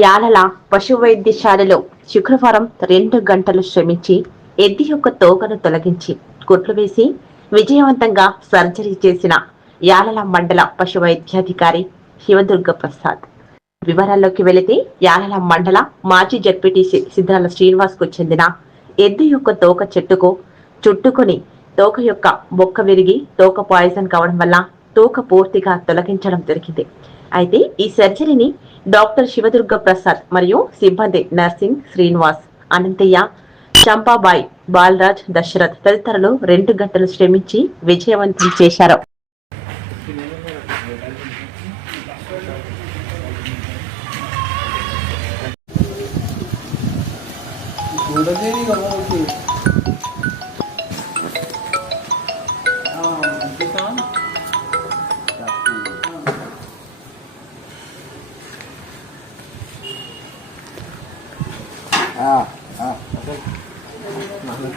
యాలల పశు వైద్యశాలలో శుక్రవారం రెండు గంటలు శ్రమించి ఎద్ది యొక్క తోకను తొలగించి కుట్లు వేసి విజయవంతంగా సర్జరీ చేసిన యాలల మండల పశు వైద్యాధికారి శివదుర్గ ప్రసాద్. వివరాల్లోకి వెళితే యాలల మండల మాజీ జడ్పీటీసీ సిద్ధాల శ్రీనివాస్కు చెందిన ఎద్దు యొక్క తోక చెట్టుకు చుట్టుకుని తోక యొక్క బొక్క విరిగి తోక పాయిజన్ కావడం వల్ల తోక పూర్తిగా తొలగించడం జరిగింది. అయితే ఈ సర్జరీని డాక్టర్ శివదుర్గ ప్రసాద్ మరియు సిబ్బంది నర్సింగ్ శ్రీనివాస్ అనంతయ్య చంపాబాయ్ బాలరాజ్ దశరథ్ తదితరులు రెండు గంటలు శ్రమించి విజయవంతం చేశారు.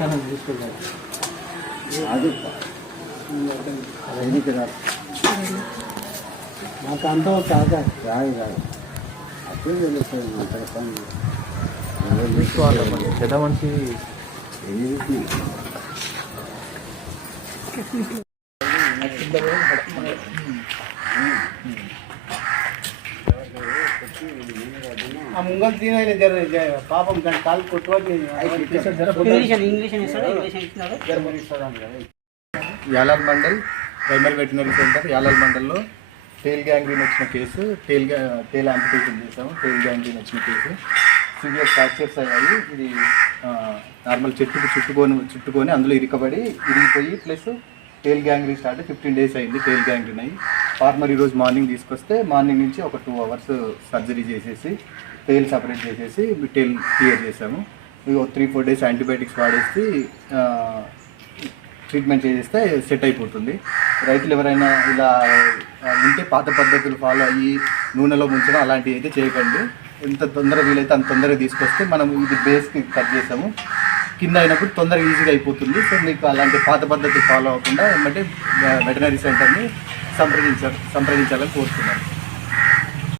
ఉండదేవి కదా ఒకటి నాకు అంత కాక అప్పుడు తెలుస్తుంది అంత పని చూసుకోవాలి పెద్ద మనిషి ఏది ఆ ముంగల్ తినే జర పాపం దాని కాలు కొట్టుబడి ఇంగ్లీష్ ఇంగ్లీష్ ఇస్తాడు? ఇంగ్లీష్ ఇస్తున్నాడు? Yalal mandal primary veterinary centre Yalal మండల్లో టేల్ గ్యాంగ్రీన్ వచ్చిన కేసు టేల్ గ్యా టేల్ యాంపిటేషన్ చేసాము టేల్ గ్యాంగ్రీన్ వచ్చిన కేసు. సివియర్ ఫ్రాక్చర్స్ అయ్యాయి ఇది నార్మల్ చెట్టుకు చుట్టుకొని చుట్టుకొని అందులో ఇరికబడి ఇరిగిపోయి plus tail gangrene start fifteen days అయింది టేల్ గ్యాంగ్రీన్ అయ్యి ఫార్మర్ ఈరోజు మార్నింగ్ తీసుకొస్తే మార్నింగ్ నుంచి ఒక టూ అవర్స్ సర్జరీ చేసేసి టేల్ సపరేట్ చేసేసి టేల్ క్లియర్ చేసాము. త్రీ ఫోర్ డేస్ యాంటీబయాటిక్స్ వాడేసి ట్రీట్మెంట్ చేసేస్తే సెట్ అయిపోతుంది. రైతులు ఎవరైనా ఇలా ఉంటే పాత పద్ధతులు ఫాలో అయ్యి నూనెలో ముంచడం అలాంటివి అయితే చేయకండి. ఎంత తొందరగా వీలైతే అంత తొందరగా తీసుకొస్తే మనం ఇది బేస్కి కట్ చేసాము. కింద అయినప్పుడు తొందరగా ఈజీగా అయిపోతుంది. సో మీకు అలాంటి పాత పద్ధతి ఫాలో అవ్వకుండా ఏమంటే వెటనరీ సెంటర్ని సంప్రదించాలి సంప్రదించాలని కోరుతున్నాను.